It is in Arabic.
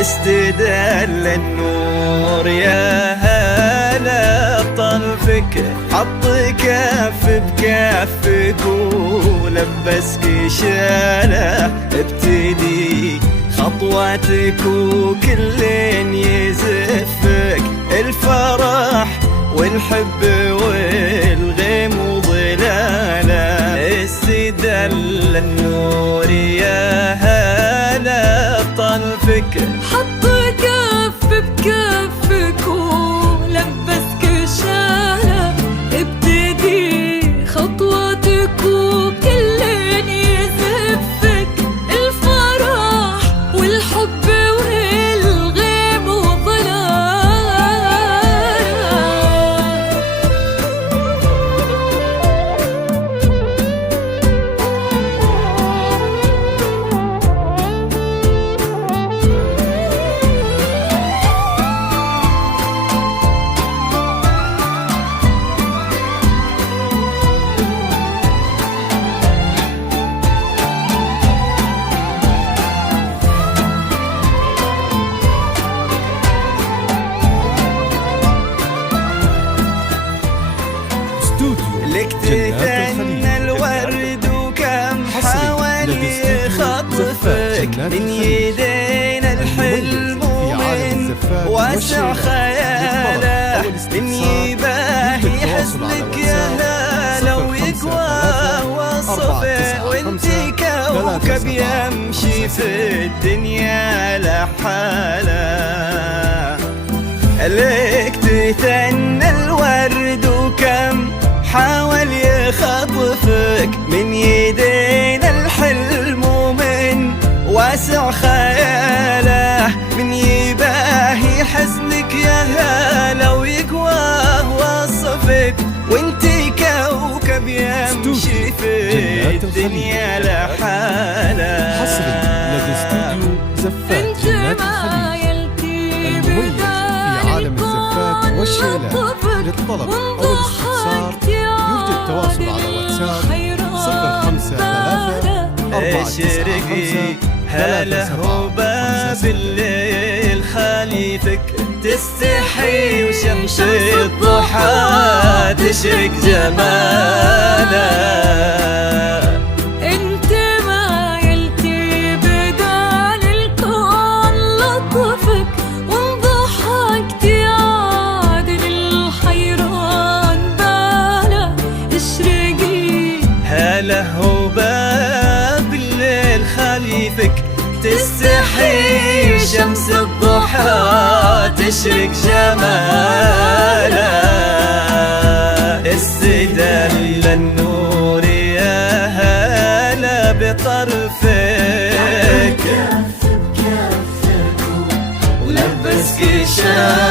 استدل النور يا هلا بطرفك، حط كف بكفك ولبسك شاله، ابتدي خطواتك وكل يزفك، الفرح والحب والغيم وظلاله، استدل النور يا هلا بطرفك، حط كف بكفك ولبسك شاله، ابتدي خطواتك وكل يزفك، الفرح والحب والغيم وظلاله. لك تثنى الورد وكم حاول يخطفك، من يدينا الحلم ومن واسع خياله، من يباهي حسنك يا هلا ويقوى وصفه، وانتي كوكب يمشي في الدنيا لحاله. لك تثنى الورد وكم حاول يخطفك، من يدينا الحلم ومن واسع خياله، من يباهي حزنك يا هلا ويقوى وصفك، وانتي كوكب يمشي في الدنيا لحاله. حصري لدى استوديو زفات جنات الخليج المميز في عالم الزفات والشيلات. للطلب أو الاستفسار يرجى التواصل على واتساب 053 اشرقي هلا هو باب الليل خليفك، تستحي وشمس الضحى تشرق جماله، انت ما يلتي بدال الكون لطفك، وانضحكت يعادل الحيران باله، اشرقي هلا هو باب الليل خليفك، تستحي شمس الضحى تشرق جماله، استدل النور يا هلا بطرفك، ولبسك شاله